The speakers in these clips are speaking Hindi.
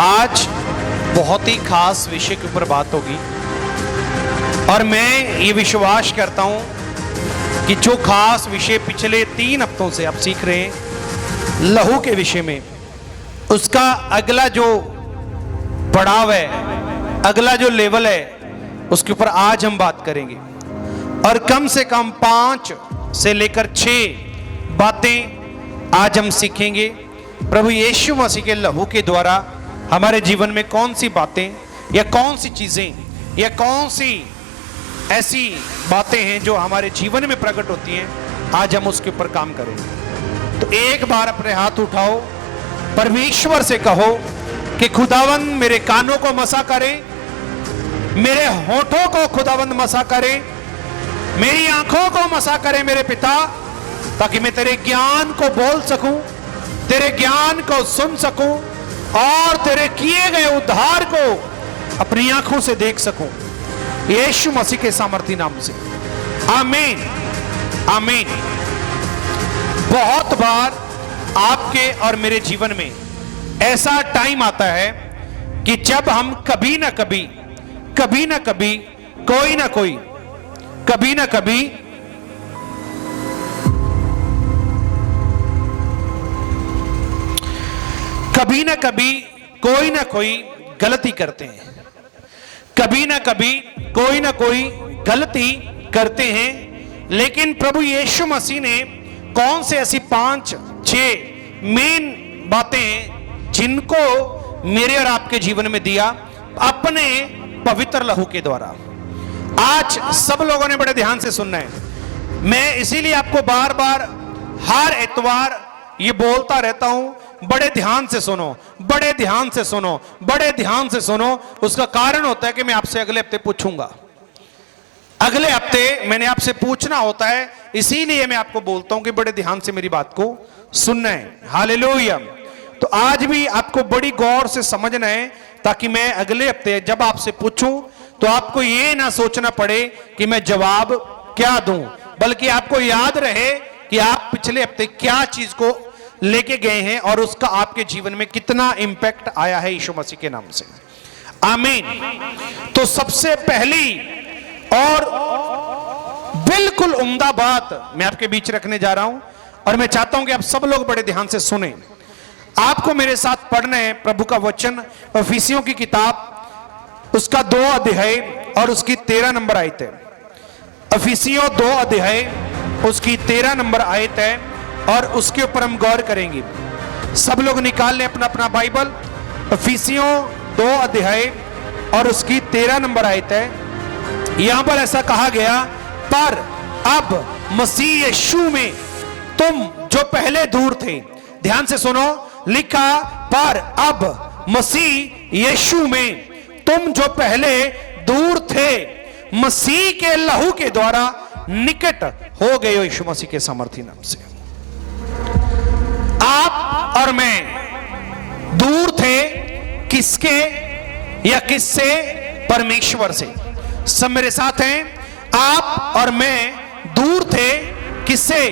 आज बहुत ही खास विषय के ऊपर बात होगी और मैं ये विश्वास करता हूं कि जो खास विषय पिछले 3 हफ्तों से आप सीख रहे हैं लहू के विषय में, उसका अगला जो पड़ाव है, अगला जो लेवल है, उसके ऊपर आज हम बात करेंगे। और कम से कम 5 से लेकर 6 बातें आज हम सीखेंगे प्रभु यीशु मसीह के लहू के द्वारा हमारे जीवन में कौन सी बातें या कौन सी चीजें या कौन सी ऐसी बातें हैं जो हमारे जीवन में प्रकट होती हैं, आज हम उसके ऊपर काम करेंगे। तो एक बार अपने हाथ उठाओ, परमेश्वर से कहो कि खुदावंद मेरे कानों को मसा करे, मेरे होठों को खुदावंद मसा करे, मेरी आंखों को मसा करे मेरे पिता, ताकि मैं तेरे ज्ञान को बोल सकूं, तेरे ज्ञान को सुन सकूं और तेरे किए गए उद्धार को अपनी आंखों से देख सकूं, यीशु मसीह के सामर्थी नाम से। आमीन आमीन। बहुत बार आपके और मेरे जीवन में ऐसा टाइम आता है कि जब हम कभी ना कभी कोई ना कोई गलती करते हैं, कभी ना कोई गलती करते हैं। लेकिन प्रभु यीशु मसीह ने कौन से ऐसी 5-6 मेन बातें हैं जिनको मेरे और आपके जीवन में दिया अपने पवित्र लहू के द्वारा। आज सब लोगों ने बड़े ध्यान से सुनना है। मैं इसीलिए आपको बार बार हर इतवार ये बोलता रहता हूं, बड़े ध्यान से सुनो, बड़े ध्यान से सुनो, बड़े ध्यान से सुनो। उसका कारण होता है कि मैं आपसे अगले हफ्ते पूछूंगा, अगले हफ्ते मैंने आपसे पूछना होता है, इसीलिए मैं आपको बोलता हूं कि बड़े ध्यान से मेरी बात को सुनना है। हालेलुया। तो आज भी आपको बड़ी गौर से समझना है, ताकि मैं अगले हफ्ते जब आपसे पूछूं तो आपको ये ना सोचना पड़े कि मैं जवाब क्या दूं, बल्कि आपको याद रहे कि आप पिछले हफ्ते क्या चीज को लेके गए हैं और उसका आपके जीवन में कितना इंपैक्ट आया है यीशु मसीह के नाम से। आमीन। तो सबसे पहली और बिल्कुल उम्दा बात मैं आपके बीच रखने जा रहा हूं और मैं चाहता हूं कि आप सब लोग बड़े ध्यान से सुने। आपको मेरे साथ पढ़ना है प्रभु का वचन, इफिसियों की किताब, उसका 2 अध्याय और उसकी 13 नंबर आयत है। इफिसियों 2 अध्याय उसकी 13 नंबर आयत है और उसके ऊपर हम गौर करेंगे। सब लोग निकाल लें अपना अपना बाइबल। इफिसियों 2 अध्याय और उसकी 13 नंबर आयत है। यहां पर ऐसा कहा गया, पर अब मसीह यीशु में तुम जो पहले दूर थे, ध्यान से सुनो, लिखा पर अब मसीह यीशु में तुम जो पहले दूर थे, मसीह के लहू के द्वारा निकट हो गए हो यीशु मसीह के सामर्थी नाम से। आप और मैं दूर थे किसके या किससे? परमेश्वर से। सब मेरे साथ हैं। आप और मैं दूर थे किससे?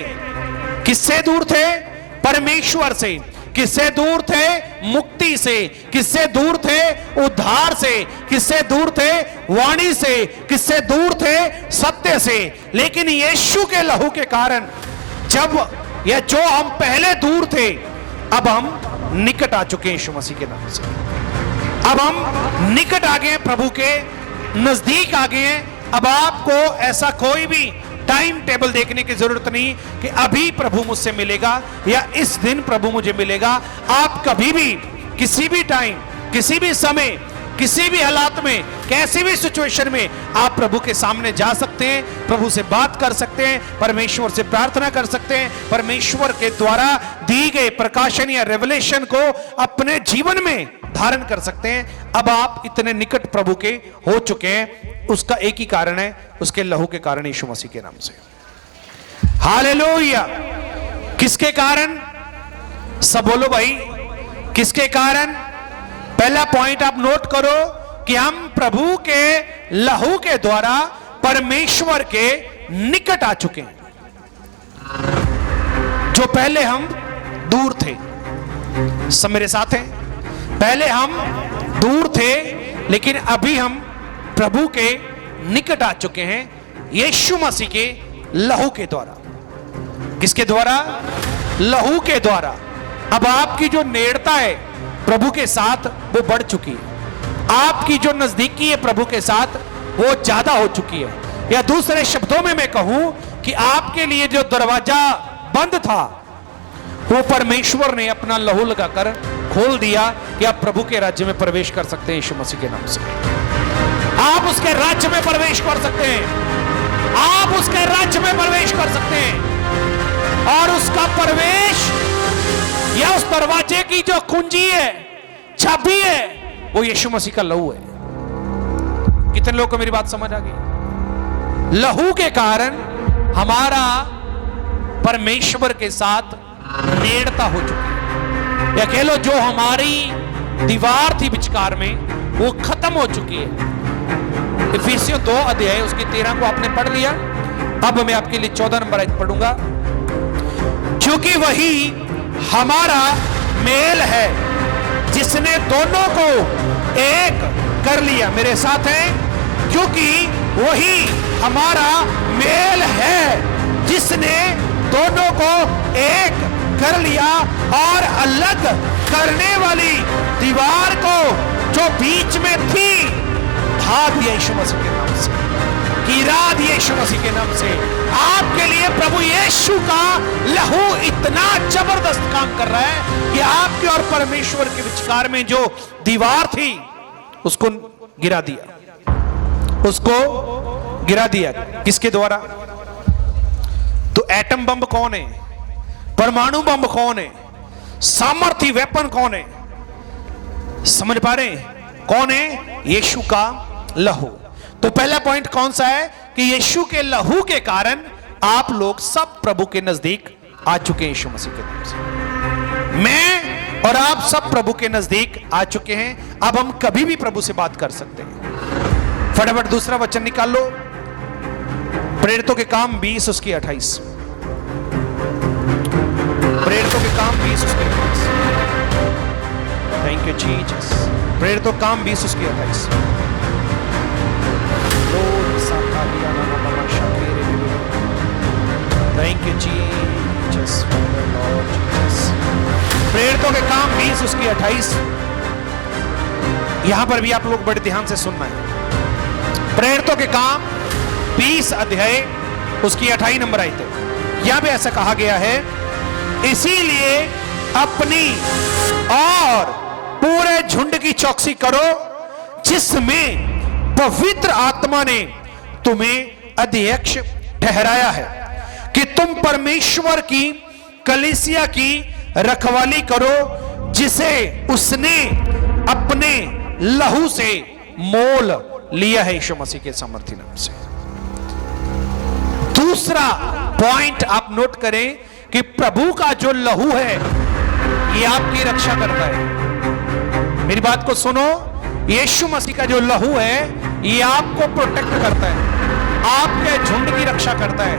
किससे दूर थे? परमेश्वर से। किससे दूर थे? मुक्ति से। किससे दूर थे? उद्धार से। किससे दूर थे? वाणी से। किससे दूर थे? सत्य से। लेकिन यीशु के लहू के कारण जब या जो हम पहले दूर थे, अब हम निकट आ चुके हैं यीशु मसीह के नाम से। अब हम निकट आ गए हैं, प्रभु के नजदीक आ गए हैं। अब आपको ऐसा कोई भी टाइम टेबल देखने की जरूरत नहीं कि अभी प्रभु मुझसे मिलेगा या इस दिन प्रभु मुझे मिलेगा। आप कभी भी, किसी भी टाइम, किसी भी समय, किसी भी हालात में, कैसी भी सिचुएशन में आप प्रभु के सामने जा सकते हैं, प्रभु से बात कर सकते हैं, परमेश्वर से प्रार्थना कर सकते हैं, परमेश्वर के द्वारा दी गए प्रकाशन या रेवलेशन को अपने जीवन में धारण कर सकते हैं। अब आप इतने निकट प्रभु के हो चुके हैं। उसका एक ही कारण है, उसके लहू के कारण, यीशु मसीह के नाम से। हालेलुया। किसके कारण? सब बोलो भाई, किसके कारण? पहला पॉइंट आप नोट करो कि हम प्रभु के लहू के द्वारा परमेश्वर के निकट आ चुके हैं। जो पहले हम दूर थे। सब मेरे साथ हैं। पहले हम दूर थे, लेकिन अभी हम प्रभु के निकट आ चुके हैं यीशु मसीह के लहू के द्वारा। किसके द्वारा? लहू के द्वारा। अब आपकी जो नेड़ता है प्रभु के साथ वो बढ़ चुकी है। आपकी जो नजदीकी है प्रभु के साथ वो ज्यादा हो चुकी है। या दूसरे शब्दों में मैं कहूं कि आपके लिए जो दरवाजा बंद था वो परमेश्वर ने अपना लहू लगाकर खोल दिया कि आप प्रभु के राज्य में प्रवेश कर सकते हैं। यीशु मसीह के नाम से आप उसके राज्य में प्रवेश कर सकते हैं। आप उसके राज्य में प्रवेश कर सकते हैं। और उसका प्रवेश या उस दरवाजे की जो कुंजी है, चाबी है, वो यीशु मसीह का लहू है। कितने लोगों को मेरी बात समझ आ गई? लहू के कारण हमारा परमेश्वर के साथ नेड़ता हो चुकी है। या कह लो जो हमारी दीवार थी विचकार में वो खत्म हो चुकी है। इफिसियों 2 अध्याय उसकी 13 को आपने पढ़ लिया। अब मैं आपके लिए 14 नंबर आयत पढ़ूंगा। क्योंकि वही हमारा मेल है जिसने दोनों को एक कर लिया। मेरे साथ है, क्योंकि वही हमारा मेल है जिसने दोनों को एक कर लिया और अलग करने वाली दीवार को जो बीच में थी ढा दिया यीशु मसीह के नाम से, गिरा दिया यीशु मसीह के नाम से। आपके लिए प्रभु यीशु का लहू इतना जबरदस्त काम कर रहा है कि आपके और परमेश्वर के विचकार में जो दीवार थी उसको गिरा दिया, उसको गिरा दिया। किसके द्वारा? तो एटम बम कौन है? परमाणु बम कौन है? सामर्थ्य वेपन कौन है? समझ पा रहे हैं कौन है? यीशु का लहू। तो पहला पॉइंट कौन सा है कि यीशु के लहू के कारण आप लोग सब प्रभु के नजदीक आ चुके हैं। यीशु मसीह के नाम से मैं और आप सब प्रभु के नजदीक आ चुके हैं। अब हम कभी भी प्रभु से बात कर सकते हैं। फटाफट दूसरा वचन निकाल लो, प्रेरितों के काम 20 उसकी 28। प्रेरितों के काम 20 उसकी 28। Thank you Jesus. प्रेरितों काम 20 उसकी 28। Thank you Jesus. प्रेरितों के काम 20 उसकी 28। यहां पर भी आप लोग बड़े ध्यान से सुनना है। प्रेरितों के काम 20 अध्याय उसकी 28 नंबर आयत है। यहां पे ऐसा कहा गया है, इसीलिए अपनी और पूरे झुंड की चौकसी करो जिसमें पवित्र आत्मा ने तुम्हें अध्यक्ष ठहराया है कि तुम परमेश्वर की कलीसिया की रखवाली करो जिसे उसने अपने लहू से मोल लिया है यीशु मसीह के सामर्थ्य नाम से। दूसरा पॉइंट आप नोट करें कि प्रभु का जो लहू है ये आपकी रक्षा करता है। मेरी बात को सुनो, यीशु मसीह का जो लहू है ये आपको प्रोटेक्ट करता है, आपके झुंड की रक्षा करता है।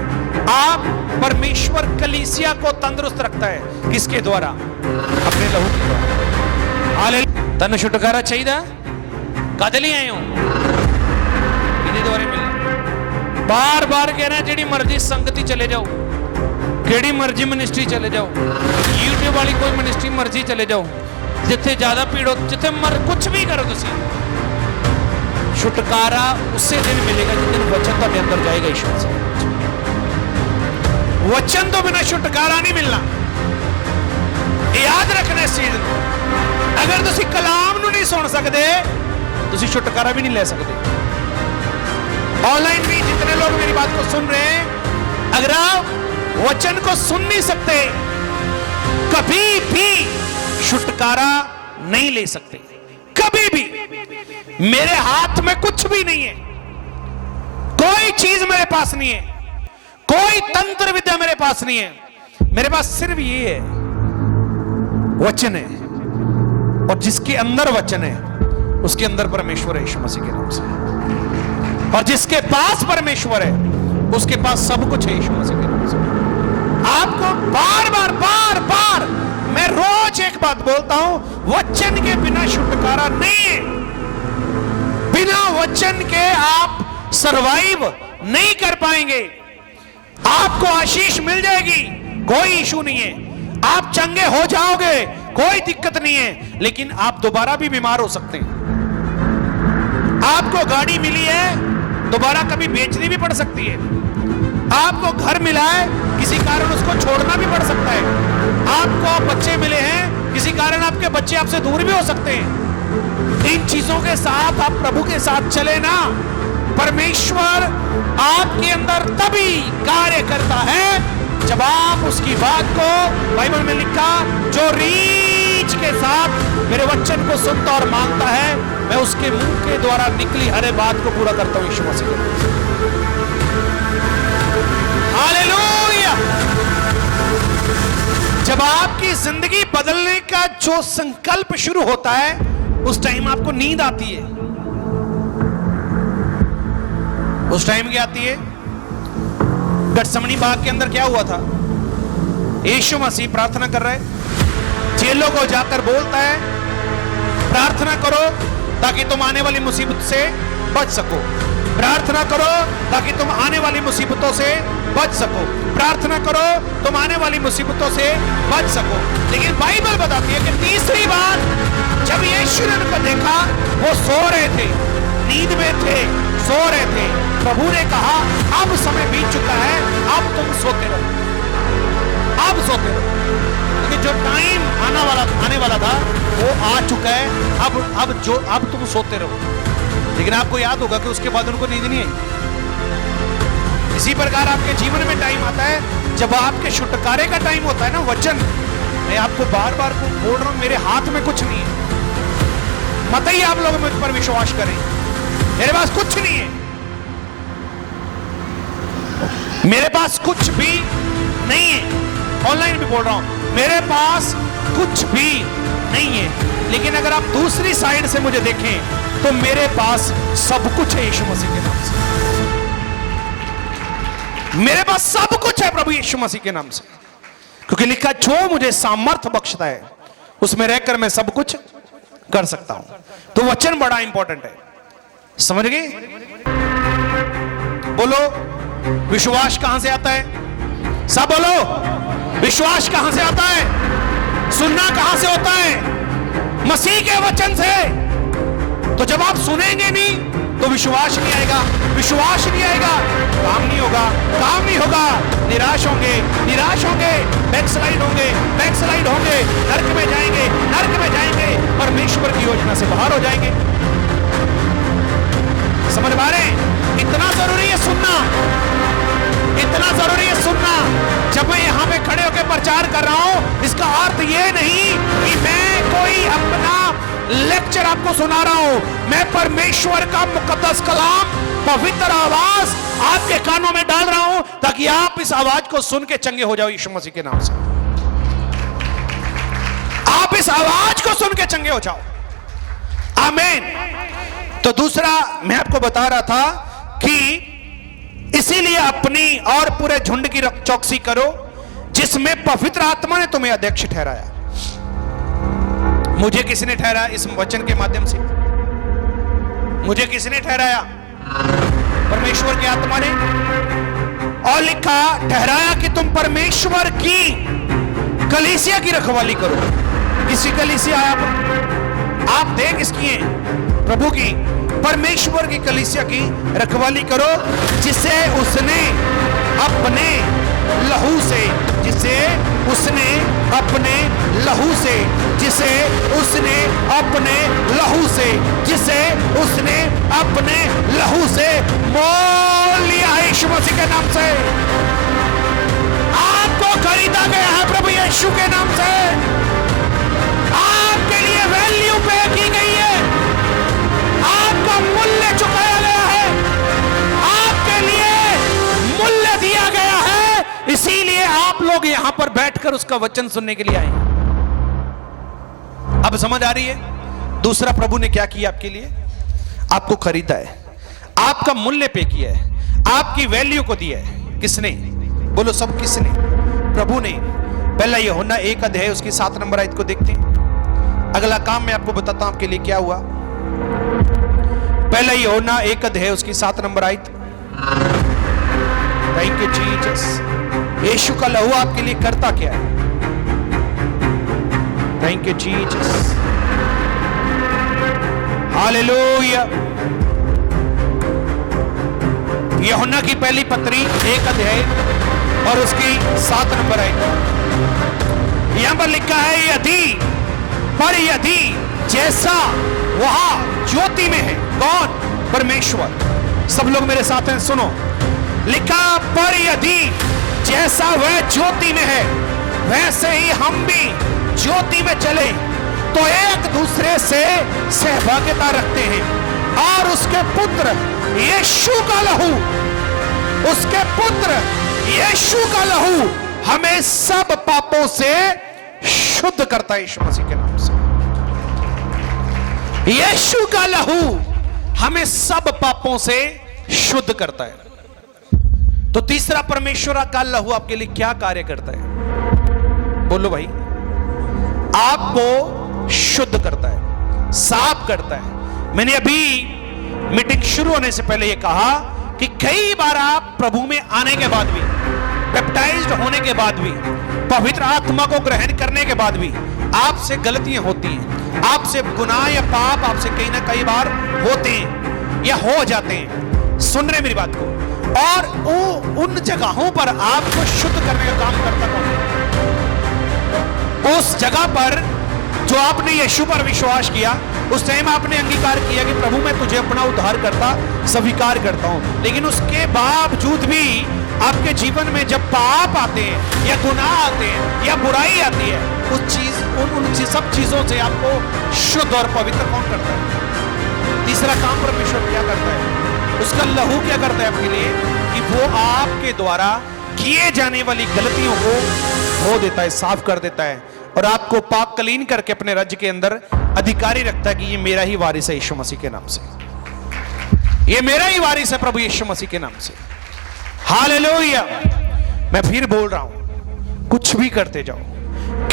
आप परमेश्वर कलीसिया को तंदुरुस्त रखता है। किसके द्वारा? अपने लहू के द्वारा। हालेलुया। तन छुटकारा चाहिए कदली आए हो इन्हीं द्वारा मिलना। बार बार कह रहे हैं जेडी मर्जी संगति चले जाओ, केड़ी मर्जी मिनिस्ट्री चले जाओ, यूट्यूब वाली कोई मिनिस्ट्री मर्जी चले जाओ, जिथे ज्यादा भीड़ हो, जिथे कुछ भी करो तुसी, छुटकारा उसे दिन मिलेगा जिस दिन वचन ਤੁਹਾਡੇ अंदर जाएगा। ईश्वर से वचन तो बिना छुटकारा नहीं मिलना। याद रखना इस चीज को। अगर तुसी कलाम नूं नहीं सुन सकते तुसी छुटकारा भी नहीं ले सकते। ऑनलाइन भी जितने लोग मेरी बात को सुन रहे हैं, अगर आप वचन को सुन नहीं सकते कभी भी छुटकारा नहीं ले सकते। कभी भी। मेरे हाथ में कुछ भी नहीं है, कोई चीज मेरे पास नहीं है, कोई तंत्र विद्या मेरे पास नहीं है। मेरे पास सिर्फ ये है, वचन है, और जिसके अंदर वचन है उसके अंदर परमेश्वर है यीशु मसीह के नाम से। और जिसके पास परमेश्वर है उसके पास सब कुछ है यीशु मसीह के नाम से। आपको बार बार बार बार मैं रोज एक बात बोलता हूं, वचन के बिना छुटकारा नहीं है। बिना वचन के आप सरवाइव नहीं कर पाएंगे। आपको आशीष मिल जाएगी, कोई इशू नहीं है, आप चंगे हो जाओगे, कोई दिक्कत नहीं है, लेकिन आप दोबारा भी बीमार हो सकते हैं। आपको गाड़ी मिली है, दोबारा कभी बेचनी भी पड़ सकती है। आपको घर मिला है, किसी कारण उसको छोड़ना भी पड़ सकता है। आपको बच्चे मिले हैं, किसी कारण आपके बच्चे आपसे दूर भी हो सकते हैं। इन चीजों के साथ आप प्रभु के साथ चले ना, परमेश्वर आपके अंदर तभी कार्य करता है जब आप उसकी बात को, बाइबल में लिखा, जो रीछ के साथ मेरे वचन को सुनता और मानता है, मैं उसके मुंह के द्वारा निकली हर बात को पूरा करता हूं। यीशु मसीह के हालेलुया। जब आपकी जिंदगी बदलने का जो संकल्प शुरू होता है, उस टाइम आपको नींद आती है। उस टाइम क्या आती है? गठसमनी बाग के अंदर क्या हुआ था? यीशु मसीह प्रार्थना कर रहे, चेलों को जाकर बोलता है, प्रार्थना करो ताकि तुम आने वाली मुसीबत से बच सको। प्रार्थना करो ताकि तुम आने वाली मुसीबतों से बच सको। प्रार्थना करो तुम आने वाली मुसीबतों से बच सको। लेकिन बाइबल बताती है कि तीसरी बार जब यीशु ने उनको देखा, वो सो रहे थे, नींद में थे, सो रहे थे। प्रभु ने कहा, अब समय बीत चुका है, अब तुम सोते रहो, अब सोते रहो, क्योंकि जो टाइम आने वाला था वो आ चुका है। अब तुम सोते रहो। लेकिन आपको याद होगा कि उसके बाद उनको नींद नहीं आई। इसी प्रकार आपके जीवन में टाइम आता है जब आपके छुटकारे का टाइम होता है ना। वचन मैं आपको बार बार को बोल रहा हूं, मेरे हाथ में कुछ नहीं है। मत ही आप लोग मुझ पर विश्वास करें, मेरे पास कुछ नहीं है, मेरे पास कुछ भी नहीं है। ऑनलाइन भी बोल रहा हूं, मेरे पास कुछ भी नहीं है। लेकिन अगर आप दूसरी साइड से मुझे देखें तो मेरे पास सब कुछ है यीशु मसीह के नाम से। मेरे पास सब कुछ है प्रभु यीशु मसीह के नाम से, क्योंकि लिखा, जो मुझे सामर्थ्य बख्शता है उसमें रहकर मैं सब कुछ कर सकता हूं। तो वचन बड़ा इंपॉर्टेंट है, समझ गए? बोलो, विश्वास कहां से आता है? सब बोलो, विश्वास कहां से आता है? सुनना कहां से होता है? मसीह के वचन से। तो जब आप सुनेंगे नहीं तो विश्वास नहीं आएगा, विश्वास नहीं आएगा, काम नहीं होगा, काम नहीं होगा, निराश होंगे, बैकस्लाइड होंगे, नरक में जाएंगे, परमेश्वर की योजना से बाहर हो जाएंगे। समझ पा रहे हैं? इतना जरूरी है सुनना, इतना जरूरी है सुनना। जब मैं यहां पे खड़े होकर प्रचार कर रहा हूं, इसका अर्थ ये नहीं कि मैं कोई अपना लेक्चर आपको सुना रहा हूं। मैं परमेश्वर का मुकद्दस कलाम, पवित्र आवाज आपके कानों में डाल रहा हूं, ताकि आप इस आवाज को सुन के चंगे हो जाओ यीशु मसीह के नाम से। आप इस आवाज को सुन के चंगे हो जाओ। आमीन। तो दूसरा मैं आपको बता रहा था कि इसीलिए अपनी और पूरे झुंड की चौकसी करो, जिसमें पवित्र आत्मा ने तुम्हें अध्यक्ष ठहराया। मुझे किसने ठहराया? इस वचन के माध्यम से मुझे किसने ठहराया? परमेश्वर की आत्मा ने। और लिखा, ठहराया कि तुम परमेश्वर की कलीसिया की रखवाली करो। किसी कलीसिया आप देख किसकी है? प्रभु की, परमेश्वर की कलीसिया की रखवाली करो, जिसे उसने अपने लहू से, जिसे उसने अपने लहू से, जिसे उसने अपने लहू से, जिसे उसने अपने लहू से मोल लिया है यीशु मसीह के नाम से। आपको खरीदा गया है प्रभु यीशु के नाम से। आपके लिए वैल्यू पे की गई है, आपका मूल्य चुकाया गया है, आपके लिए मूल्य दिया गया है। इसीलिए आप लोग यहां पर बैठकर उसका वचन सुनने के लिए आए। अब समझ आ रही है दूसरा प्रभु ने क्या किया आपके लिए? आपको खरीदा है, आपका मूल्य पे किया है, आपकी वैल्यू को दिया है। किसने? बोलो सब, किसने? प्रभु ने। पहला यूहन्ना 1 अध्याय उसकी 7 नंबर आयत को देखते हैं। अगला काम मैं आपको बताता हूं आपके लिए क्या हुआ। पहला यूहन्ना 1 अध्याय उसकी 7 नंबर आयत। Thank you Jesus. यीशु का लहू आपके लिए करता क्या है? Thank you Jesus, hallelujah. यूहन्ना की पहली पत्री 1 अध्याय और उसकी 7 नंबर आयत। यहां पर लिखा है यदि जैसा वहां ज्योति में है, कौन? परमेश्वर। सब लोग मेरे साथ हैं, सुनो। लिखा पर यदि जैसा वह ज्योति में है वैसे ही हम भी ज्योति में चले तो एक दूसरे से सहभागिता रखते हैं और उसके पुत्र यीशु का लहू, उसके पुत्र यीशु का लहू हमें सब पापों से शुद्ध करता है। यीशु मसीह के नाम से यीशु का लहू हमें सब पापों से शुद्ध करता है। तो तीसरा, परमेश्वर का लहू आपके लिए क्या कार्य करता है? बोलो भाई। आपको शुद्ध करता है, साफ करता है। मैंने अभी मीटिंग शुरू होने से पहले यह कहा कि कई बार आप प्रभु में आने के बाद भी, बैप्टाइज्ड होने के बाद भी, पवित्र आत्मा को ग्रहण करने के बाद भी आपसे गलतियां होती हैं, आपसे गुनाह या पाप आपसे कहीं ना कई बार होते हैं या हो जाते हैं। सुन रहे मेरी बात को? और उन जगहों पर आपको शुद्ध करने का काम करता कौन है? उस जगह पर जो आपने यीशु पर विश्वास किया, उस टाइम आपने अंगीकार किया कि प्रभु मैं तुझे अपना उद्धार करता स्वीकार करता हूं, लेकिन उसके बावजूद भी आपके जीवन में जब पाप आते हैं या गुनाह आते हैं या बुराई आती है, उन सब चीजों से आपको शुद्ध और पवित्र कौन करता है? तीसरा काम परमेश्वर क्या करता है? उसका लहू क्या करता है आपके लिए? कि वो आपके द्वारा किए जाने वाली गलतियों को धो देता है, साफ कर देता है और आपको पाक कलीन करके अपने राज्य के अंदर अधिकारी रखता है कि ये मेरा ही वारिस है यीशु मसीह के नाम से, ये मेरा ही वारिस है प्रभु यीशु मसीह के नाम से। हालेलुया। मैं फिर बोल रहा हूं, कुछ भी करते जाओ,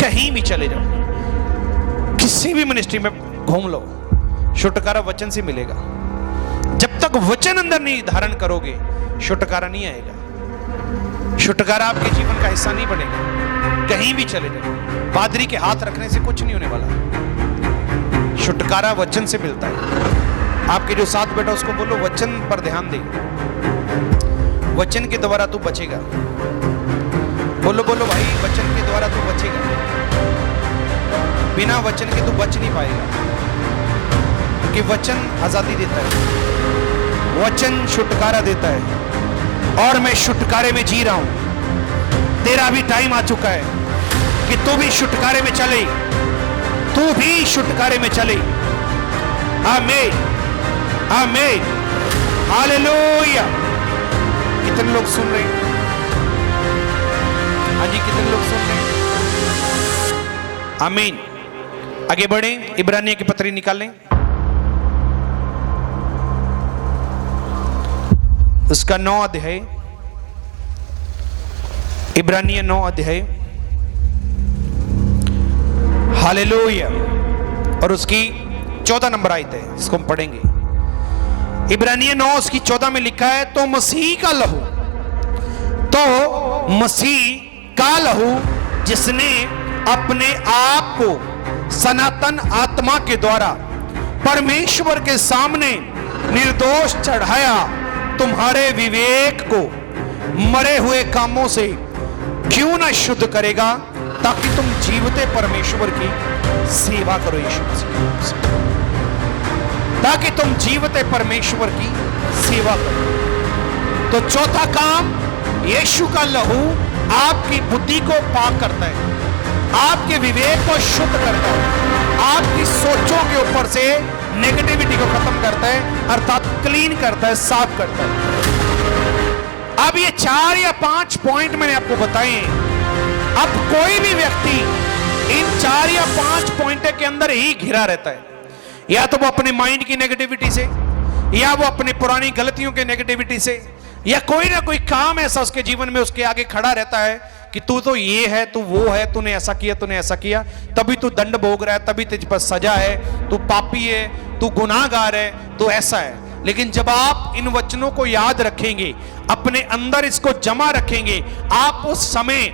कहीं भी चले जाओ, किसी भी मिनिस्ट्री में घूम लो, छुटकारा वचन से मिलेगा। जब तक वचन अंदर नहीं धारण करोगे, छुटकारा नहीं आएगा, छुटकारा आपके जीवन का हिस्सा नहीं बनेगा। कहीं भी चले जाओ, पादरी के हाथ रखने से कुछ नहीं होने वाला, छुटकारा वचन से मिलता है। आपके जो साथ बैठा उसको बोलो वचन पर ध्यान दे, वचन के द्वारा तू बचेगा। बोलो बोलो भाई, वचन के द्वारा तू बचेगा, बिना वचन के तू बच नहीं पाएगा, क्योंकि वचन आजादी देता है, वचन छुटकारा देता है। और मैं छुटकारे में जी रहा हूं। तेरा भी टाइम आ चुका है कि तू भी छुटकारे में चले, तू भी छुटकारे में चले। आमीन, आमीन, हालेलुया। कितने लोग सुन रहे हैं? हाँ जी, कितने लोग सुन रहे हैं? आमीन। आगे बढ़े, इब्रानियों की पत्री निकालें, उसका 9 अध्याय, इब्रानिय 9 अध्याय, हालेलुया, और उसकी 14 नंबर आयत है, इसको हम पढ़ेंगे। इब्रानिय 9 उसकी 14 में लिखा है, तो मसीह का लहू, तो मसीह का लहू जिसने अपने आप को सनातन आत्मा के द्वारा परमेश्वर के सामने निर्दोष चढ़ाया, तुम्हारे विवेक को मरे हुए कामों से क्यों ना शुद्ध करेगा, ताकि तुम जीवते परमेश्वर की सेवा करो यीशु मसीह से, ताकि तुम जीवते परमेश्वर की सेवा करो। तो चौथा काम, यीशु का लहू आपकी बुद्धि को पाक करता है, आपके विवेक को शुद्ध करता है, आपकी सोचों के ऊपर से नेगेटिविटी को खत्म करता है, अर्थात क्लीन करता है, साफ करता है। अब ये 4 या 5 पॉइंट मैंने आपको बताए। अब कोई भी व्यक्ति इन 4 या 5 पॉइंट के अंदर ही घिरा रहता है, या तो वो अपने माइंड की नेगेटिविटी से, या वो अपनी पुरानी गलतियों के नेगेटिविटी से, या कोई ना कोई काम ऐसा उसके जीवन में उसके आगे खड़ा रहता है कि तू तो ये है, तू वो है, तूने ऐसा किया, तूने ऐसा किया, तभी तू दंड भोग रहा है, तभी तुझ पर सजा है, तू पापी है, तू गुनाहगार है, तू ऐसा है। लेकिन जब आप इन वचनों को याद रखेंगे, अपने अंदर इसको जमा रखेंगे, आप उस समय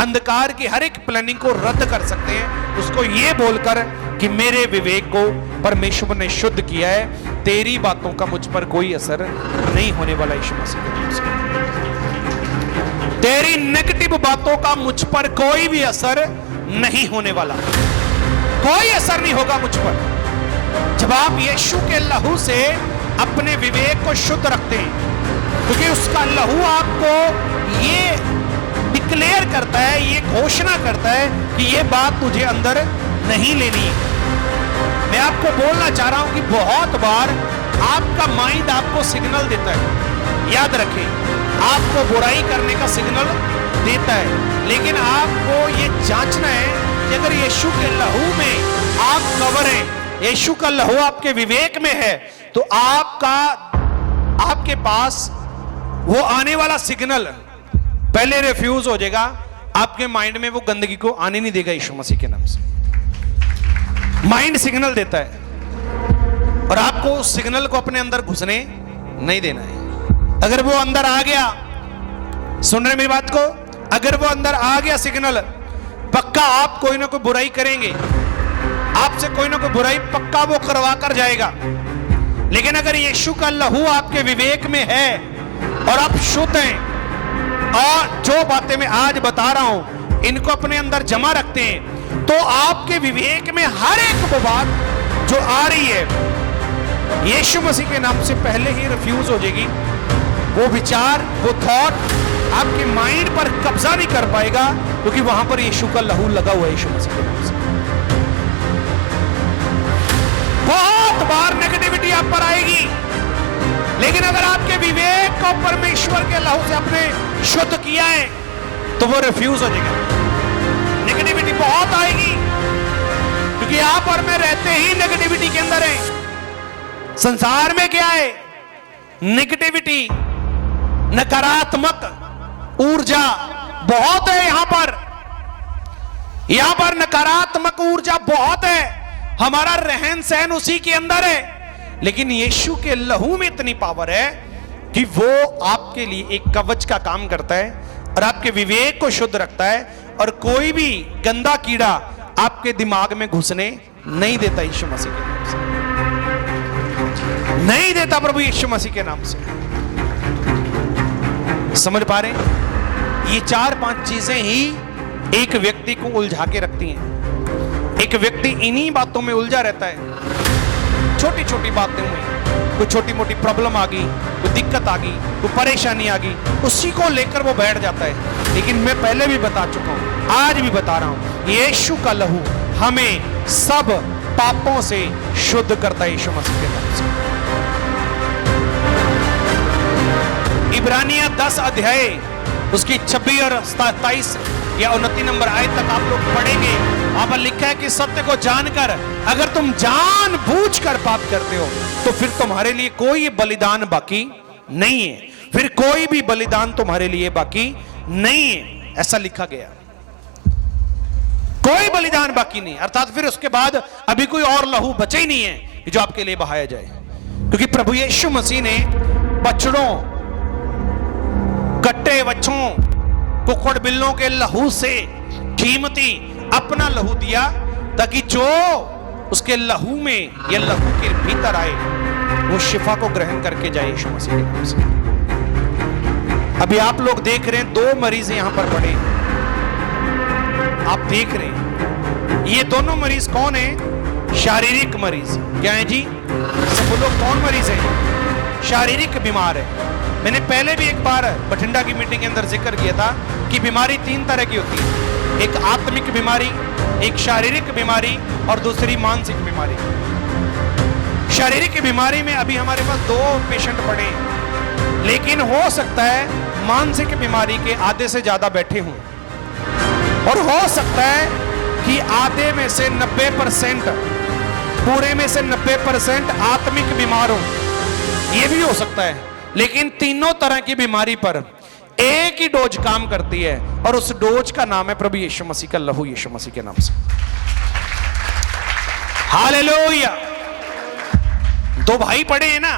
अंधकार की हर एक प्लानिंग को रद्द कर सकते हैं, उसको ये बोलकर कि मेरे विवेक को परमेश्वर ने शुद्ध किया है, तेरी बातों का मुझ पर कोई असर नहीं होने वाला। यीशु मसीह के नाम से तेरी नेगेटिव बातों का मुझ पर कोई भी असर नहीं होने वाला, कोई असर नहीं होगा मुझ पर। जब आप यीशु के लहू से अपने विवेक को शुद्ध रखते हैं, क्योंकि उसका लहू आपको ये डिक्लेयर करता है, ये घोषणा करता है कि ये बात तुझे अंदर नहीं लेनी है। मैं आपको बोलना चाह रहा हूं कि बहुत बार आपका माइंड आपको सिग्नल देता है, याद रखें, आपको बुराई करने का सिग्नल देता है, लेकिन आपको ये जांचना है कि अगर यीशु के लहू में आप कवर हैं, यीशु का लहू आपके विवेक में है, तो आपके पास वो आने वाला सिग्नल पहले रिफ्यूज हो जाएगा, आपके माइंड में वो गंदगी को आने नहीं देगा। यीशु मसीह के नाम से माइंड सिग्नल देता है और आपको उस सिग्नल को अपने अंदर घुसने नहीं देना है। अगर वो अंदर आ गया, सुन रहे मेरी बात को, अगर वो अंदर आ गया सिग्नल, पक्का आप कोई ना कोई बुराई करेंगे, आपसे कोई ना कोई बुराई पक्का वो करवा कर जाएगा। लेकिन अगर यीशु का लहू आपके विवेक में है और आप शुद्ध हैं और जो बातें मैं आज बता रहा हूं इनको अपने अंदर जमा रखते हैं, तो आपके विवेक में हर एक वो बात जो आ रही है यीशु मसीह के नाम से पहले ही रिफ्यूज हो जाएगी। वो विचार, वो थॉट आपके माइंड पर कब्जा नहीं कर पाएगा, क्योंकि वहां पर यीशु का लहू लगा हुआ है। यीशु मसीह के नाम से बहुत बार नेगेटिविटी आप पर आएगी, लेकिन अगर आपके विवेक को परमेश्वर के लहू से आपने शुद्ध किया है तो वो रिफ्यूज हो जाएगा। नेगेटिविटी बहुत आएगी, क्योंकि आप और मैं रहते ही नेगेटिविटी के अंदर हैं। संसार में क्या है? नेगेटिविटी, नकारात्मक ऊर्जा बहुत है। यहां पर नकारात्मक ऊर्जा बहुत है, हमारा रहन सहन उसी के अंदर है। लेकिन यीशु के लहू में इतनी पावर है कि वो आपके लिए एक कवच का काम करता है और आपके विवेक को शुद्ध रखता है, और कोई भी गंदा कीड़ा आपके दिमाग में घुसने नहीं देता। यीशु मसीह के नाम से नहीं देता, प्रभु यीशु मसीह के नाम से। समझ पा रहे? ये 4-5 चीजें ही एक व्यक्ति को उलझा के रखती हैं। एक व्यक्ति इन्हीं बातों में उलझा रहता है। छोटी छोटी बातें हुई, कोई छोटी मोटी प्रॉब्लम आ गई, कोई दिक्कत आ गई, कोई परेशानी आ गई, उसी को लेकर वो बैठ जाता है। लेकिन मैं पहले भी बता चुका हूं, आज भी बता रहा हूं, यीशु का लहू हमें सब पापों से शुद्ध करता है। यीशु मसीह के नाम से इब्रानिया 10 अध्याय उसकी 26 और 27 या 29 नंबर आयत तक आप लोग पढ़ेंगे। वहां पर लिखा है कि सत्य को जानकर अगर तुम जानबूझकर पाप करते हो तो फिर तुम्हारे लिए कोई बलिदान बाकी नहीं है, फिर कोई भी बलिदान तुम्हारे लिए बाकी नहीं है, ऐसा लिखा गया। कोई बलिदान बाकी नहीं, अर्थात फिर उसके बाद अभी कोई और लहू बचे ही नहीं है जो आपके लिए बहाया जाए। क्योंकि प्रभु यीशु मसीह ने बछड़ों, कट्टे बच्चों, कुक्कड़ बिल्लों के लहू से कीमती अपना लहू दिया, ताकि जो उसके लहू में या लहू के भीतर आए वो शिफा को ग्रहण करके जाए। यीशु मसीह के नाम से। अभी आप लोग देख रहे हैं 2 मरीज यहां पर पड़े, आप देख रहे हैं। ये दोनों मरीज कौन है? शारीरिक मरीज। क्या है जी? सब लोग कौन मरीज है? शारीरिक बीमार है। मैंने पहले भी एक बार बठिंडा की मीटिंग के अंदर जिक्र किया था कि बीमारी 3 तरह की होती है, एक आत्मिक बीमारी, एक शारीरिक बीमारी और दूसरी मानसिक बीमारी। शारीरिक बीमारी में अभी हमारे पास 2 पेशेंट पड़े हैं, लेकिन हो सकता है मानसिक बीमारी के आधे से ज्यादा बैठे हों, और हो सकता है कि आधे में से 90%, पूरे में से 90% आत्मिक बीमार हो। ये भी हो सकता है, लेकिन तीनों तरह की बीमारी पर एक ही डोज काम करती है, और उस डोज का नाम है प्रभु यीशु मसीह का लहू, यीशु मसीह के नाम से। हालेलुया। दो भाई पड़े हैं ना,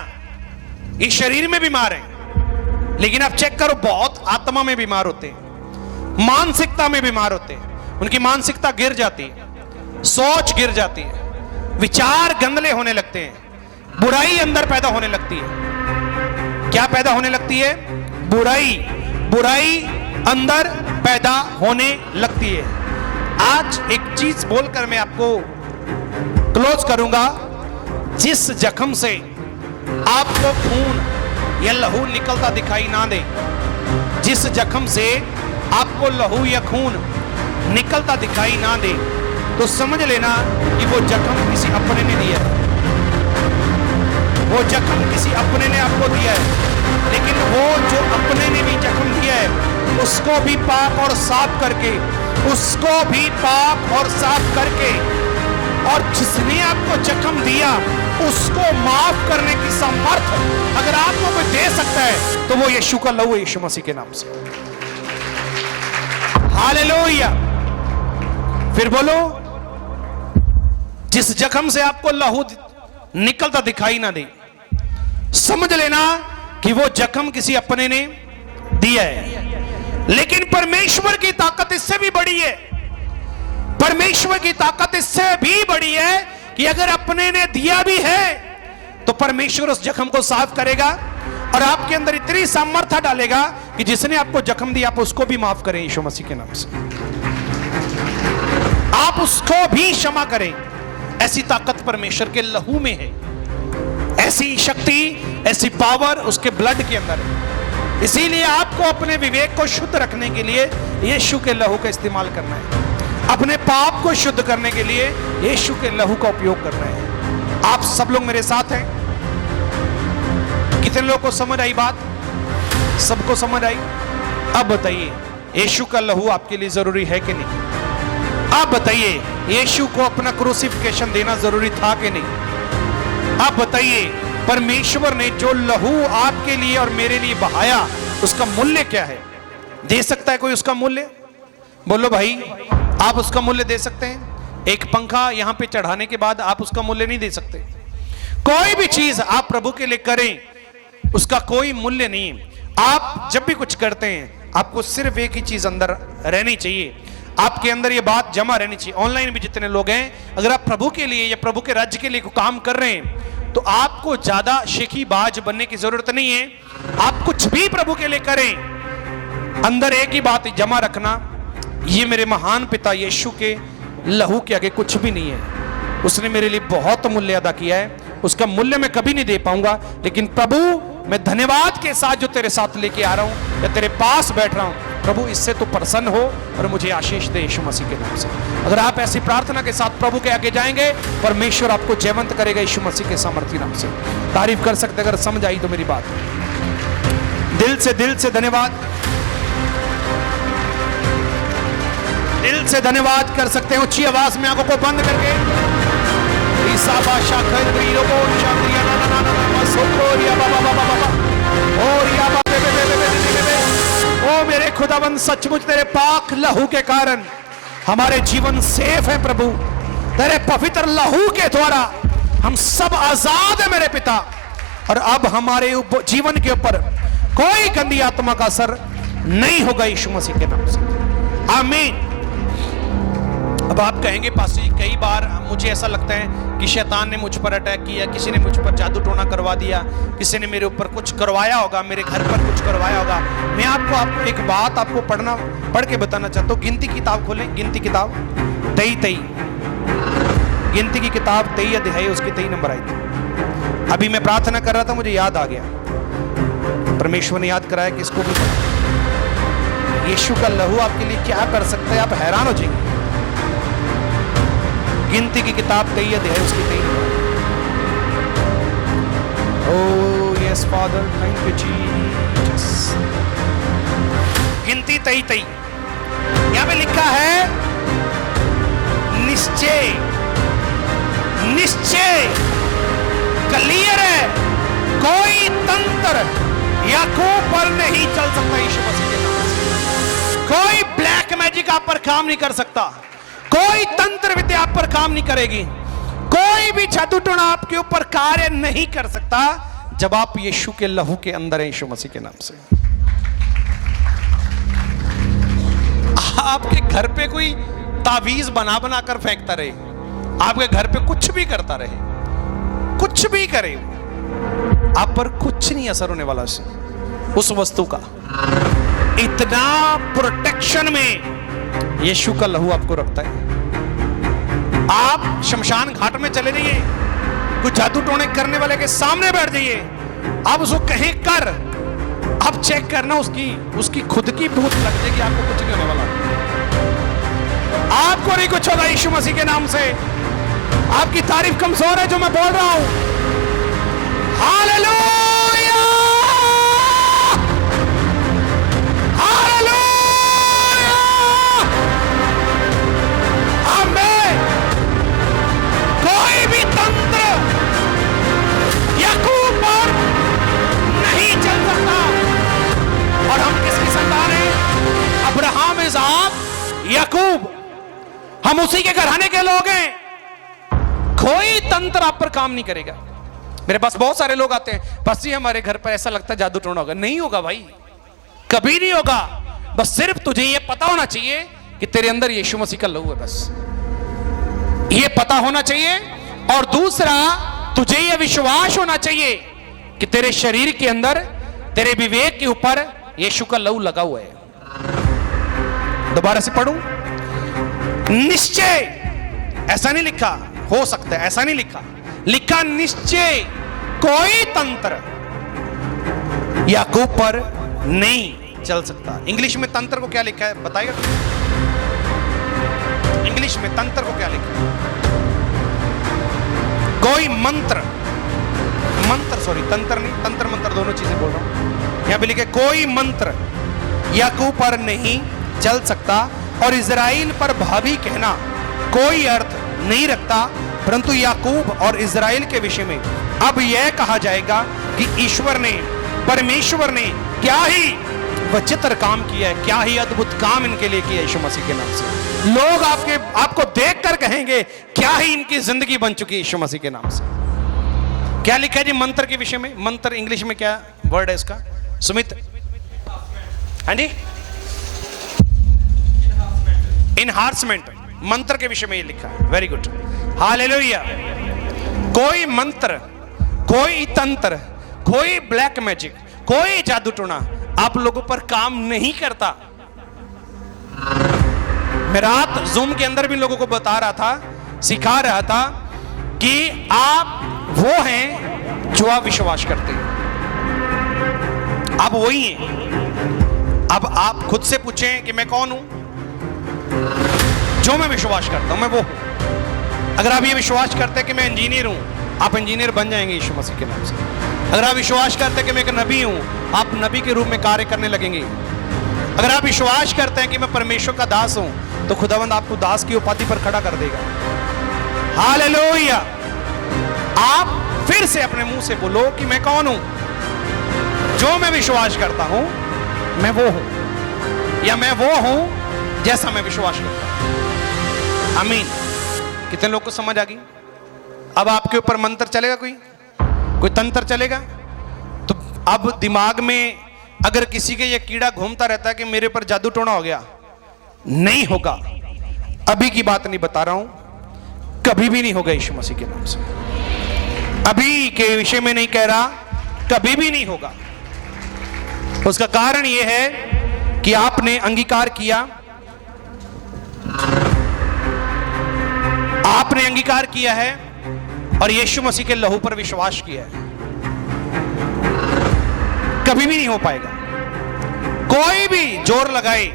इस शरीर में बीमार हैं, लेकिन आप चेक करो बहुत आत्मा में बीमार होते हैं, मानसिकता में बीमार होते हैं। उनकी मानसिकता गिर जाती है, सोच गिर जाती है, विचार गंदले होने लगते हैं, बुराई अंदर पैदा होने लगती है। क्या पैदा होने लगती है? बुराई, बुराई अंदर पैदा होने लगती है। आज एक चीज बोलकर मैं आपको क्लोज करूंगा। जिस जख्म से आपको खून या लहू निकलता दिखाई ना दे, जिस जख्म से आपको लहू या खून निकलता दिखाई ना दे, तो समझ लेना कि वो जख्म किसी अपने ने दिया है, वो जख्म किसी अपने ने आपको दिया है। लेकिन वो जो अपने ने भी जख्म दिया है, उसको भी पाक और साफ करके, उसको भी पाक और साफ करके, और जिसने आपको जख्म दिया उसको माफ करने की सामर्थ अगर आपको कोई दे सकता है तो वो यीशु का लहू है, यीशु मसीह के नाम से। हालेलुया। फिर बोलो, जिस जख्म से आपको लहू निकलता दिखाई ना दे, समझ लेना कि वो जख्म किसी अपने ने दिया है। लेकिन परमेश्वर की ताकत इससे भी बड़ी है, परमेश्वर की ताकत इससे भी बड़ी है कि अगर अपने ने दिया भी है तो परमेश्वर उस जख्म को साफ करेगा और आपके अंदर इतनी सामर्थ्य डालेगा कि जिसने आपको जख्म दिया आप उसको भी माफ करें यीशु मसीह के नाम से, आप उसको भी क्षमा करें। ऐसी ताकत परमेश्वर के लहू में है, ऐसी शक्ति, ऐसी पावर उसके ब्लड के अंदर है। इसीलिए आपको अपने विवेक को शुद्ध रखने के लिए यीशु के लहू का इस्तेमाल करना है, अपने पाप को शुद्ध करने के लिए यीशु के लहू का उपयोग करना है। आप सब लोग मेरे साथ हैं? कितने लोगों को समझ आई बात? सबको समझ आई? अब बताइए, यीशु का लहू आपके लिए जरूरी है कि नहीं? आप बताइए, यीशु को अपना क्रूसिफिकेशन देना जरूरी था कि नहीं? आप बताइए, परमेश्वर ने जो लहू आपके लिए और मेरे लिए बहाया उसका मूल्य क्या है? दे सकता है कोई उसका मूल्य? बोलो भाई, आप उसका मूल्य दे सकते हैं? एक पंखा यहां पे चढ़ाने के बाद आप उसका मूल्य नहीं दे सकते। कोई भी चीज आप प्रभु के लिए करें, उसका कोई मूल्य नहीं। आप जब भी कुछ करते हैं, आपको सिर्फ एक ही चीज अंदर रहनी चाहिए, आपके अंदर ये बात जमा रहनी चाहिए। ऑनलाइन भी जितने लोग हैं, अगर आप प्रभु के लिए या प्रभु के राज्य के लिए कोई काम कर रहे हैं तो आपको ज्यादा शेखीबाज बनने की जरूरत नहीं है। आप कुछ भी प्रभु के लिए करें, अंदर एक ही बात जमा रखना, ये मेरे महान पिता यीशु के लहू के आगे कुछ भी नहीं है। उसने मेरे लिए बहुत मूल्य अदा किया है, उसका मूल्य मैं कभी नहीं दे पाऊंगा, लेकिन प्रभु मैं धन्यवाद के साथ जो तेरे साथ लेके आ रहा हूं या तेरे पास बैठ रहा हूं, प्रभु इससे तो प्रसन्न हो और मुझे आशीष दे यीशु मसीह के नाम से। अगर आप ऐसी प्रार्थना के साथ प्रभु के आगे जाएंगे, परमेश्वर आपको जयवंत करेगा यीशु मसीह के सामर्थी नाम से। तारीफ कर सकते अगर समझ आई तो मेरी बात। दिल से धन्यवाद, दिल से धन्यवाद कर सकते हैं ऊंची आवाज में, आंखों को बंद करके। ओ मेरे खुदावंद, सचमुच तेरे पाक लहू के कारण हमारे जीवन सेफ है प्रभु। तेरे पवित्र लहू के द्वारा हम सब आजाद है मेरे पिता, और अब हमारे जीवन के ऊपर कोई गंदी आत्मा का असर नहीं होगा यीशु मसीह के नाम से। आमीन। अब आप कहेंगे पास्टर जी, कई बार मुझे ऐसा लगता है कि शैतान ने मुझ पर अटैक किया, किसी ने मुझ पर जादू टोना करवा दिया, किसी ने मेरे ऊपर कुछ करवाया होगा, मेरे घर पर कुछ करवाया होगा। मैं आपको एक बात आपको पढ़ के बताना चाहता हूँ। गिनती किताब खोलें, गिनती किताब 23, गिनती की किताब 23 अध्याय, उसकी 23 नंबर आई थी। अभी मैं प्रार्थना कर रहा था, मुझे याद आ गया, परमेश्वर ने याद कराया कि इसको भी यीशु का लहू आपके लिए क्या कर सकता है, आप हैरान हो जाएंगे। गिनती की किताब 23 अध्याय, उसकी 23 number. Oh yes father, thank you Jesus. गिनती 23 यहां पे लिखा है, निश्चय, निश्चय क्लियर है, कोई तंत्र याकूब पर नहीं चल सकता यीशु मसीह के नाम से। कोई ब्लैक मैजिक आप पर काम नहीं कर सकता, कोई तंत्र विद्या आप पर काम नहीं करेगी, कोई भी जादू टोना आपके ऊपर कार्य नहीं कर सकता जब आप यीशु के लहू के अंदर हैं यीशु मसीह के नाम से। आपके घर पे कोई तावीज बना बना कर फेंकता रहे, आपके घर पे कुछ भी करता रहे, कुछ भी करे, आप पर कुछ नहीं असर होने वाला उस वस्तु का। इतना प्रोटेक्शन में यीशु का लहू आपको रखता है। आप शमशान घाट में चले जाइए, कुछ जादू टोने करने वाले के सामने बैठ जाइए, आप उसको कहीं कर, आप चेक करना उसकी खुद की भूत लग जाएगी, आपको कुछ नहीं होने वाला, आपको नहीं कुछ होगा यीशु मसीह के नाम से। आपकी तारीफ कमजोर है जो मैं बोल रहा हूं। हालेलुया, हालेलुया, आमीन। कोई भी तंत्र याकूब पर नहीं चल सकता। और हम किसकी संतान हैं? अब्राहम, इसहाक, याकूब, हम उसी के घराने के लोग हैं। कोई तंत्र आप पर काम नहीं करेगा। मेरे पास बहुत सारे लोग आते हैं, बस जी हमारे घर पर ऐसा लगता है जादू टोना होगा। नहीं होगा भाई, कभी नहीं होगा। बस सिर्फ तुझे ये पता होना चाहिए कि तेरे अंदर यीशु मसीह का लहू है, बस ये पता होना चाहिए। और दूसरा, तुझे ये विश्वास होना चाहिए कि तेरे शरीर के अंदर, तेरे विवेक के ऊपर यीशु का लहू लगा हुआ है। दोबारा से पढ़ूं, निश्चय, ऐसा नहीं लिखा हो सकता है, ऐसा नहीं लिखा, लिखा निश्चय कोई तंत्र याकूब पर नहीं चल सकता। इंग्लिश में तंत्र को क्या लिखा है बताइएगा? इंग्लिश में तंत्र को क्या लिखा है? कोई मंत्र, सॉरी तंत्र नहीं, तंत्र मंत्र दोनों चीजें बोल रहा हूं। यहां पे लिखे कोई मंत्र याकूब पर नहीं चल सकता। और इजराइल पर भावी कहना कोई अर्थ नहीं रखता, परंतु याकूब और इजराइल के विषय में अब यह कहा जाएगा कि ईश्वर ने, परमेश्वर ने क्या ही विचित्र काम किया है, क्या ही अद्भुत काम इनके लिए किया यीशु मसीह के नाम से। लोग आपको देखकर कहेंगे क्या ही इनकी जिंदगी बन चुकी है यीशु मसीह के नाम से। क्या लिखा है जी मंत्र के विषय में? मंत्र इंग्लिश में क्या वर्ड है इसका सुमित? हाँ जी, इनहार्समेंट, मंत्र के विषय में ये लिखा है। Very good, hallelujah. कोई मंत्र, कोई तंत्र, कोई ब्लैक मैजिक, कोई जादू टोना आप लोगों पर काम नहीं करता। मैं रात जूम के अंदर भी लोगों को बता रहा था, सिखा रहा था कि आप वो हैं जो आप विश्वास करते हैं, आप वही हैं। अब आप खुद से पूछें कि मैं कौन हूं? जो मैं विश्वास करता हूं मैं वो हूं। अगर आप ये विश्वास करते हैं कि मैं इंजीनियर हूं, आप इंजीनियर बन जाएंगे यीशु मसीह के नाम से। अगर आप विश्वास करते हैं कि मैं एक नबी हूं, आप नबी के रूप में कार्य करने लगेंगे। अगर आप विश्वास करते हैं कि मैं परमेश्वर का दास हूं, तो खुदावंद आपको दास की उपाधि पर खड़ा कर देगा। हालेलुया। आप फिर से अपने मुंह से बोलो कि मैं कौन हूं? जो मैं विश्वास करता हूं मैं वो हूं, या मैं वो हूं जैसा मैं विश्वास करता हूं। आमीन। कितने लोग को समझ आ गई? अब आपके ऊपर मंत्र चलेगा, कोई तंत्र चलेगा? तो अब दिमाग में अगर किसी के ये कीड़ा घूमता रहता है कि मेरे पर जादू टोना हो गया, नहीं होगा। अभी की बात नहीं बता रहा हूं, कभी भी नहीं होगा यीशु मसीह के नाम से। अभी के विषय में नहीं कह रहा, कभी भी नहीं होगा। उसका कारण यह है कि आपने अंगीकार किया, आपने अंगीकार किया है और यीशु मसीह के लहू पर विश्वास किया है। कभी भी नहीं हो पाएगा। कोई भी जोर लगाए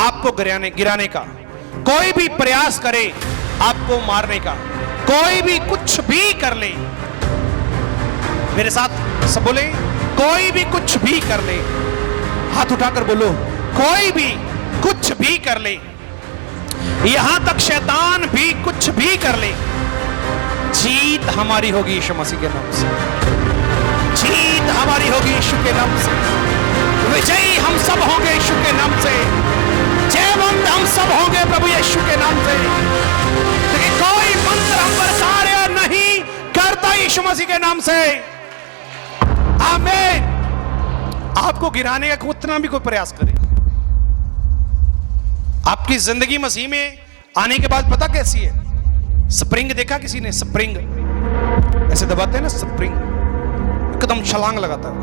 आपको गिराने का, कोई भी प्रयास करे आपको मारने का, कोई भी कुछ भी कर ले, मेरे साथ सब बोले, कोई भी कुछ भी कर ले। हाथ उठाकर बोलो, कोई भी कुछ भी कर ले। यहां तक शैतान भी कुछ भी कर ले, जीत हमारी होगी यीशु मसीह के नाम से। जीत हमारी होगी यीशु के नाम से। विजयी हम सब होंगे यीशु के नाम से। जयवंत हम सब होंगे प्रभु यीशु के नाम से। लेकिन कोई मंत्र हम पर कार्य नहीं करता यीशु मसीह के नाम से। आमीन। आपको गिराने का उतना भी कोई प्रयास करे, आपकी जिंदगी मसीह में आने के बाद पता कैसी है? स्प्रिंग देखा किसी ने? स्प्रिंग ऐसे दबाते हैं ना, स्प्रिंग एकदम छलांग लगाता है।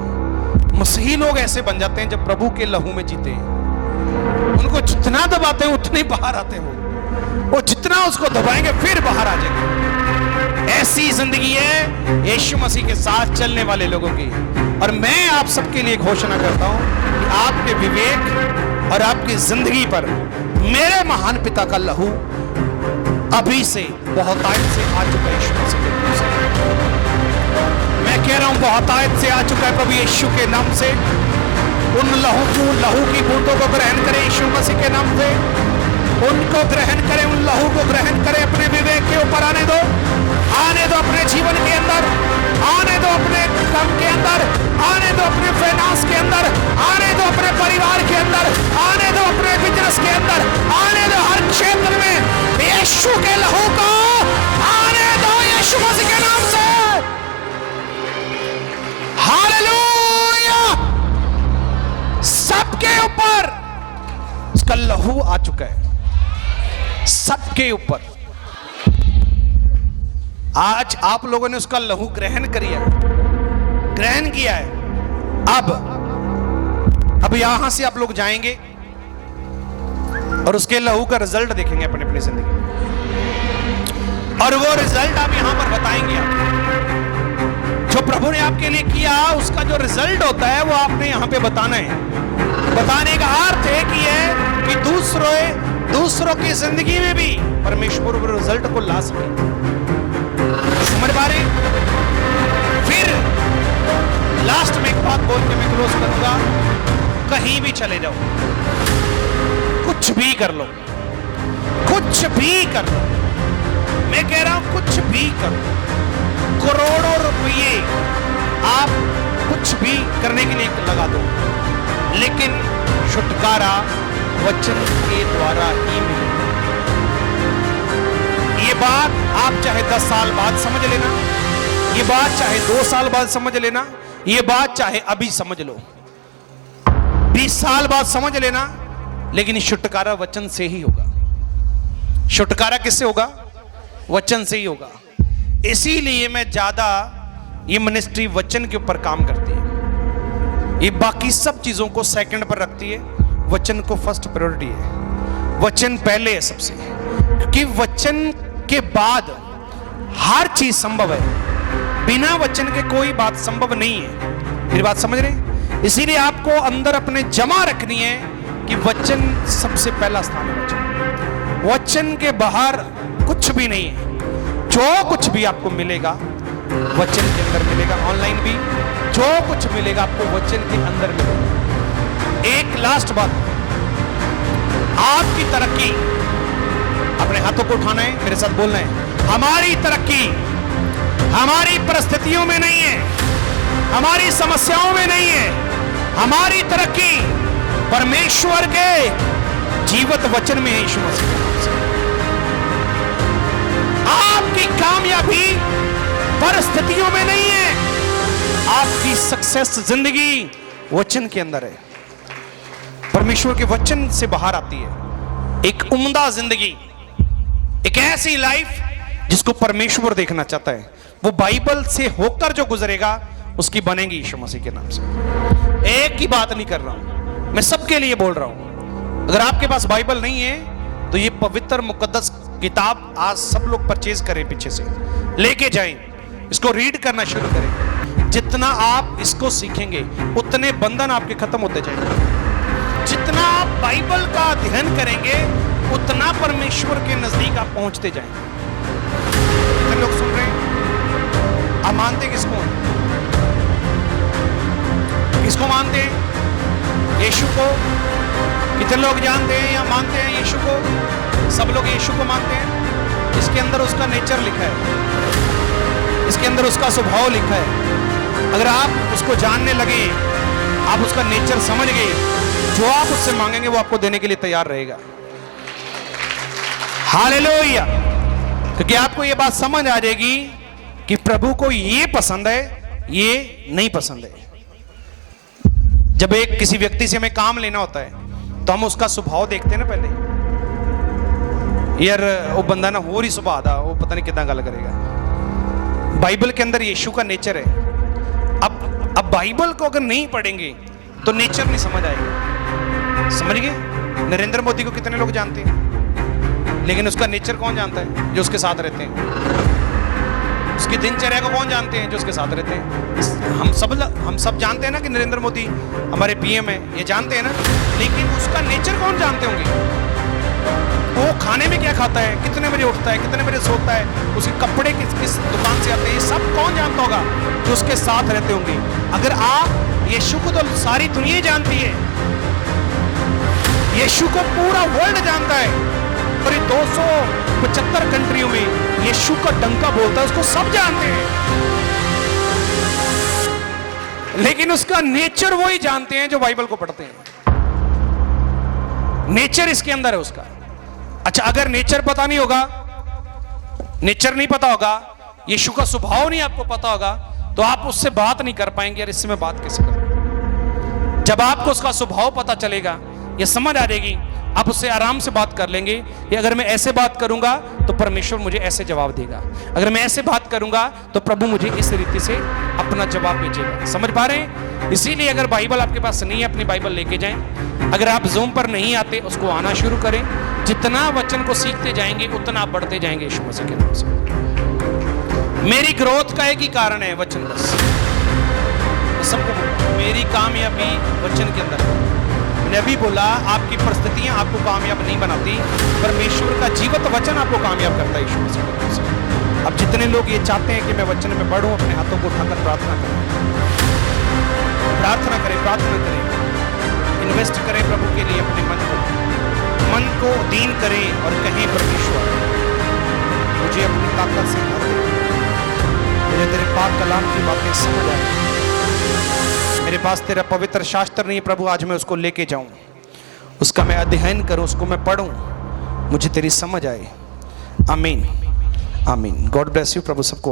मसीही लोग ऐसे बन जाते हैं जब प्रभु के लहू में जीते हैं। उनको जितना दबाते हैं उतने बाहर आते हैं। वो जितना उसको दबाएंगे फिर बाहर आ जाएंगे। ऐसी जिंदगी है यीशु मसीह के साथ चलने वाले लोगों की। और मैं आप सबके लिए घोषणा करता हूं कि आपके विवेक और आपकी जिंदगी पर मेरे महान पिता का लहू अभी से बहुतायत से आ चुका है यीशु मसीह के नाम से। मैं कह रहा हूं बहुतायत से आ चुका है प्रभु यीशु के नाम से। उन लहू की बूंदों को ग्रहण करें यीशु मसीह के नाम से। उनको ग्रहण करें, उन लहू को ग्रहण करें। अपने विवेक के ऊपर आने दो अपने जीवन के अंदर, आने दो अपने काम के अंदर, आने दो अपने फाइनेंस के अंदर, आने दो अपने परिवार के अंदर, आने दो अपने बिजनेस के अंदर, आने दो हर क्षेत्र में यीशु के लहू को आने दो यीशु मसीह के नाम से। हालेलुया। सबके ऊपर उसका लहू आ चुका है, सबके ऊपर। आज आप लोगों ने उसका लहू ग्रहण किया है। अब यहां से आप लोग जाएंगे और उसके लहू का रिजल्ट देखेंगे अपनी जिंदगी, और वो रिजल्ट आप यहां पर बताएंगे। आप जो प्रभु ने आपके लिए किया उसका जो रिजल्ट होता है वो आपने यहां पे बताना है। बताने का अर्थ है कि दूसरों की जिंदगी में भी परमेश्वर वो रिजल्ट को ला सके। समझ पा रहे? फिर लास्ट में एक बात बोल के मैं क्लोज करूंगा। कहीं भी चले जाओ, कुछ भी कर लो, मैं कह रहा हूं कुछ भी कर लो। करोड़ों रुपये आप कुछ भी करने के लिए लगा दो, लेकिन छुटकारा वचन के द्वारा ही मिलेगा। ये बात आप चाहे 10 साल बाद समझ लेना, ये बात चाहे 2 साल बाद समझ लेना, ये बात चाहे अभी समझ लो, 20 साल बाद समझ लेना, लेकिन छुटकारा वचन से ही होगा। छुटकारा किससे होगा? वचन से ही होगा। इसीलिए मैं ज्यादा ये मिनिस्ट्री वचन के ऊपर काम करती है। ये बाकी सब चीजों को सेकंड पर रखती है, वचन को फर्स्ट प्रायोरिटी है। वचन पहले है सबसे, क्योंकि वचन के बाद हर चीज संभव है। बिना वचन के कोई बात संभव नहीं है। मेरी बात समझ रहे? इसीलिए आपको अंदर अपने जमा रखनी है कि वचन सबसे पहला स्थान है। वचन के बाहर कुछ भी नहीं है। जो कुछ भी आपको मिलेगा वचन के अंदर मिलेगा। ऑनलाइन भी जो कुछ मिलेगा आपको वचन के अंदर मिलेगा। एक लास्ट बात, आपकी तरक्की, अपने हाथों को उठाना है, मेरे साथ बोलना है। हमारी तरक्की हमारी परिस्थितियों में नहीं है, हमारी समस्याओं में नहीं है। हमारी तरक्की परमेश्वर के जीवित वचन में है, यीशु मसीह के नाम से। आपकी कामयाबी परिस्थितियों में नहीं है, आपकी सक्सेस जिंदगी वचन के अंदर है। परमेश्वर के वचन से बाहर आती है एक उम्दा जिंदगी, एक ऐसी लाइफ जिसको परमेश्वर देखना चाहता है। वो बाइबल से होकर जो गुजरेगा उसकी बनेगी यीशु मसीह के नाम से। एक ही बात नहीं कर रहा हूं, मैं सबके लिए बोल रहा हूं। अगर आपके पास बाइबल नहीं है तो ये पवित्र मुकद्दस किताब आज सब लोग परचेज करें, पीछे से लेके जाएं, इसको रीड करना शुरू करें। जितना आप इसको सीखेंगे उतने बंधन आपके खत्म होते जाएंगे। जितना आप बाइबल का अध्ययन करेंगे उतना परमेश्वर के नजदीक आप पहुंचते जाएंगे। कितने लोग सुन रहे हैं? आप मानते किसको? किसको मानते हैं? यीशु को। कितने लोग जानते हैं या मानते हैं यीशु को? सब लोग यीशु को मानते हैं। इसके अंदर उसका नेचर लिखा है, इसके अंदर उसका स्वभाव लिखा है, अगर आप उसको जानने लगे, आप उसका नेचर समझ गए, जो आप उससे मांगेंगे वो आपको देने के लिए तैयार रहेगा। हालेलुया। क्योंकि आपको ये बात समझ आ जाएगी कि प्रभु को ये पसंद है, ये नहीं पसंद है। जब एक किसी व्यक्ति से हमें काम लेना होता है तो हम उसका स्वभाव देखते हैं ना पहले। यार वो बंदा ना हो रही सुभाव दा, वो पता नहीं कितना गल करेगा। बाइबल के अंदर यीशु का नेचर है। अब बाइबल को अगर नहीं पढ़ेंगे तो नेचर नहीं समझ आएगा। समझ गए? नरेंद्र मोदी को कितने लोग जानते हैं, लेकिन उसका नेचर कौन जानता है? जो उसके साथ रहते हैं। उसकी दिनचर्या को कौन जानते हैं? जो उसके साथ रहते हैं। हम सब जानते हैं ना कि नरेंद्र मोदी हमारे पीएम है, ये जानते हैं ना, लेकिन उसका नेचर कौन जानते होंगे? वो खाने में क्या खाता है, कितने बजे उठता है, कितने बजे सोता है, उसके कपड़े किस दुकान से आते हैं, ये सब कौन जानता होगा? जो उसके साथ रहते होंगे। अगर आप यीशु को तो सारी दुनिया जानती है, यीशु को पूरा वर्ल्ड जानता है, और 275 कंट्रियों में यीशु का डंका बोलता है, उसको सब जानते हैं, लेकिन उसका नेचर वही जानते हैं जो बाइबल को पढ़ते हैं। नेचर इसके अंदर है उसका। अच्छा, अगर नेचर पता नहीं होगा, नेचर नहीं पता होगा, यीशु का स्वभाव नहीं आपको पता होगा, तो आप उससे बात नहीं कर पाएंगे। यार इससे मैं बात कैसे करूं? जब आपको उसका स्वभाव पता चलेगा, ये समझ आ जाएगी, आप उससे आराम से बात कर लेंगे। कि अगर मैं ऐसे बात करूंगा तो परमेश्वर मुझे ऐसे जवाब देगा, अगर मैं ऐसे बात करूंगा तो प्रभु मुझे इस रीति से अपना जवाब भेजेगा। समझ पा रहे हैं? इसीलिए अगर बाइबल आपके पास नहीं है, अपनी बाइबल लेके जाएं। अगर आप जूम पर नहीं आते, उसको आना शुरू करें। जितना वचन को सीखते जाएंगे उतना आप बढ़ते जाएंगे यीशु मसीह के नाम से। मेरी ग्रोथ का एक ही कारण है, वचन। बस सबको मेरी कामयाबी वचन के अंदर। मैंने अभी बोला, आपकी परिस्थितियां आपको कामयाब नहीं बनाती, परमेश्वर का जीवित वचन आपको कामयाब करता है यीशु मसीह के नाम से। अब जितने लोग ये चाहते हैं कि मैं वचन में बढ़ूं, अपने हाथों को उठाकर प्रार्थना करें, प्रार्थना करें, प्रार्थना करें, इन्वेस्ट करें प्रभु के लिए अपने मन को दीन करें और कहें, परमेश्वर मुझे अपनी ताकत से भर दे, मुझे तेरे पाक कलाम की बातें समझ आए। मेरे पास तेरा पवित्र शास्त्र नहीं प्रभु, आज मैं उसको लेके जाऊं, उसका मैं अध्ययन करूं, उसको मैं पढ़ूं, मुझे तेरी समझ आए। आमीन, आमीन। God bless you. प्रभु सबको